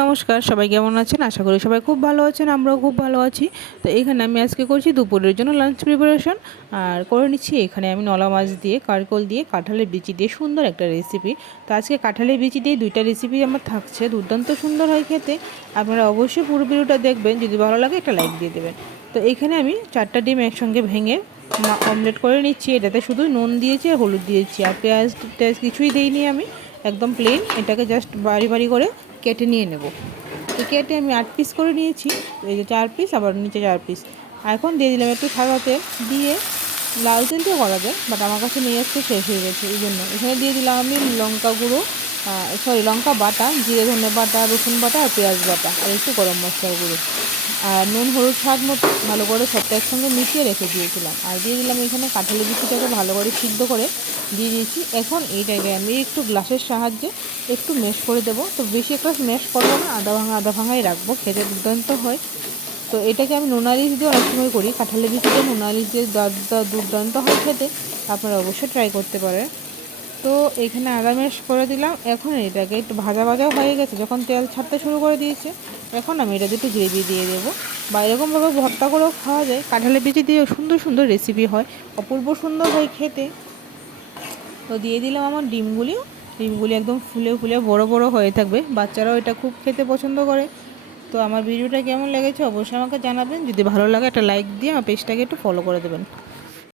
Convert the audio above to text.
নমস্কার, সবাই কেমন আছেন? আশা করি সবাই খুব ভালো আছেন, আমরাও খুব ভালো আছি। তো এখানে আমি আজকে করছি দুপুরের জন্য লাঞ্চ প্রিপারেশন আর করে নিচ্ছি, এখানে আমি নলা মাছ দিয়ে কারকল দিয়ে, কাঁঠালের বিচি দিয়ে সুন্দর একটা রেসিপি তো আজকে কাঁঠালের বিচি দিয়ে দুইটা রেসিপি আমার থাকছে, দুর্দান্ত সুন্দর হয় খেতে। আপনারা অবশ্যই পুরো ভিডিওটা দেখবেন, যদি ভালো লাগে একটা লাইক দিয়ে দেবেন। তো এখানে আমি চারটা ডিম একসঙ্গে ভেঙে অমলেট করে নিচ্ছি। এটাতে শুধু নুন দিয়েছি আর হলুদ দিয়েছি। আর পেঁয়াজ টেয়াজ কিছুই দিইনি আমি, একদম প্লেন এটাকে জাস্ট বাড়ি বাড়ি করে কেটে নিয়ে নেব। তো কেটে আমি আট পিস করে নিয়েছি। এই যে চার পিস আবার নিচে চার পিস আর এখন দিয়ে দিলাম একটু সাদা তেল। দিয়ে লাল তেল দিয়ে করা যায় বাট আমার কাছে নিয়ে আসতে শেষ হয়ে গেছে। এই জন্য এখানে দিয়ে দিলাম আমি লঙ্কা গুঁড়ো সরি লঙ্কা বাটা, জিরে ধনে বাটা, রসুন বাটা আর পেঁয়াজ বাটা আর একটু গরম মশলার গুঁড়ো। আর নুন, হলুদ, স্বাদ মতো ভালো করে সবটা একসঙ্গে মিশিয়ে রেখে দিয়েছিলাম। আর দিয়ে দিলাম এখানে কাঁঠালি বিচিটাকে ভালো করে সিদ্ধ করে দিয়ে দিয়েছি। এখন এইটাকে আমি একটু গ্লাসের সাহায্যে একটু মেশ করে দেবো। তো বেশি একটা মেশ করব না, আদা ভাঙা, আদা ভাঙাই রাখব, খেতে দুর্দান্ত হয়। তো এটাকে আমি নোনালিশ দিয়ে অনেক সময় করি। কাঁঠালের বিচিতে নোনালিশ দিয়ে দুর্দান্ত হয় খেতে, আপনারা অবশ্যই ট্রাই করতে পারেন। তো এখানে আদা মেশ করে দিলাম। এখন এটাকে একটু ভাজা ভাজাও হয়ে গেছে। যখন তেল ছাড়তে শুরু করে দিয়েছে, এখন আমি এটাতে একটু গ্রেভি দিয়ে দেবো। বা এরকমভাবে ভর্তা করেও খাওয়া যায়। কাঁঠালের বিচি দিয়েও সুন্দর সুন্দর রেসিপি হয়। অপূর্ব সুন্দর হয় খেতে। তো দিয়ে দিলাম আমার ডিমগুলি ডিমগুলি একদম ফুলে ফুলে বড় বড় হয়ে থাকবে। বাচ্চারাও এটা খুব খেতে পছন্দ করে। তো আমার ভিডিওটা কেমন লেগেছে অবশ্যই আমাকে জানাবেন। যদি ভালো লাগে একটা লাইক দিয়ে আমার পেজটাকে একটু ফলো করে দেবেন।